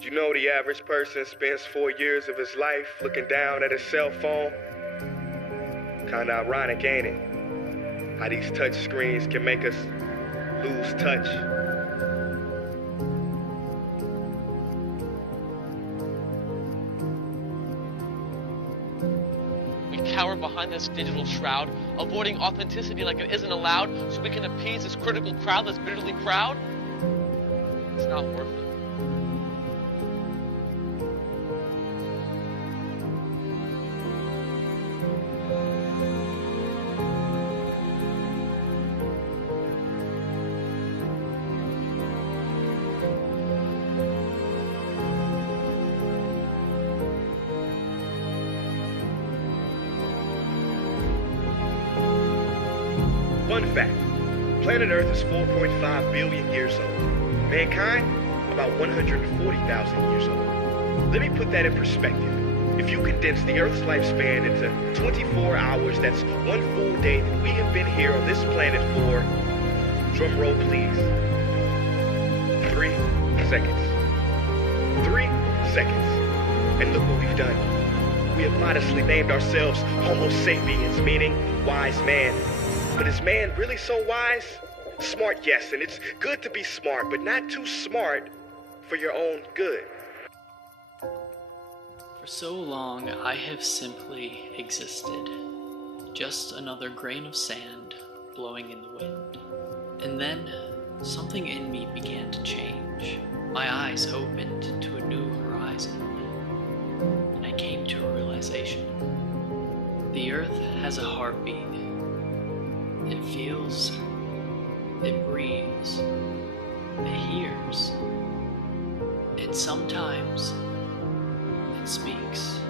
Did you know the average person spends 4 years of his life looking down at his cell phone? Kinda ironic, ain't it? How these touch screens can make us lose touch. We cower behind this digital shroud, avoiding authenticity like it isn't allowed, so we can appease this critical crowd that's bitterly proud. It's not worth it. Fun fact, planet Earth is 4.5 billion years old. Mankind, about 140,000 years old. Let me put that in perspective. If you condense the Earth's lifespan into 24 hours, that's one full day that we have been here on this planet for, drum roll please, 3 seconds. 3 seconds. And look what we've done. We have modestly named ourselves Homo sapiens, meaning wise man. But is man really so wise? Smart, yes, and it's good to be smart, but not too smart for your own good. For so long, I have simply existed. Just another grain of sand blowing in the wind. And then, something in me began to change. My eyes opened to a new horizon. And I came to a realization. The earth has a heartbeat. It feels, it breathes, it hears, and sometimes it speaks.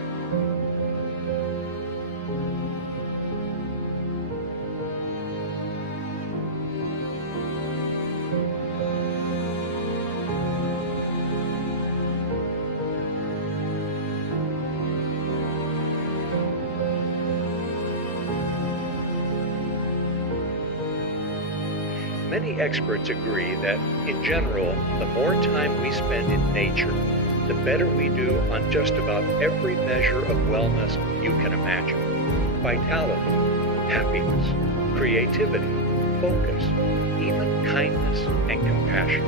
Many experts agree that, in general, the more time we spend in nature, the better we do on just about every measure of wellness you can imagine. Vitality, happiness, creativity, focus, even kindness and compassion.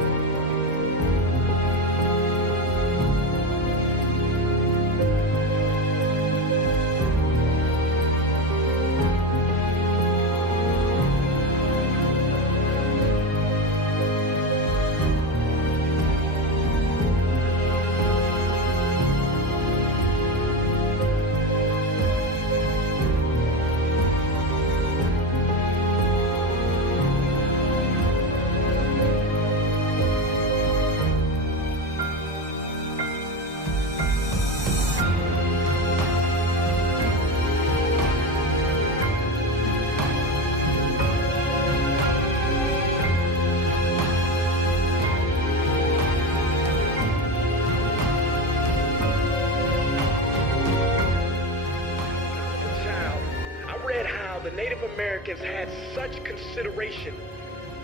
The Native Americans had such consideration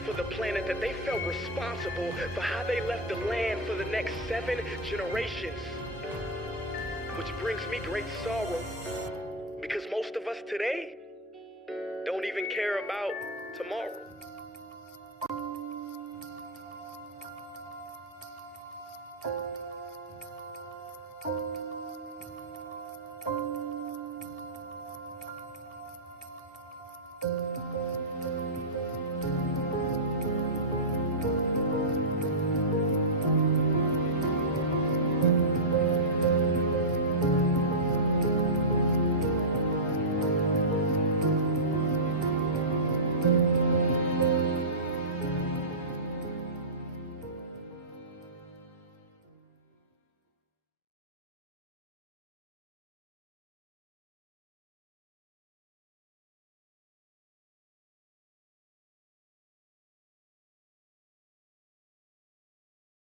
for the planet that they felt responsible for how they left the land for the next 7 generations. Which brings me great sorrow, because most of us today don't even care about tomorrow.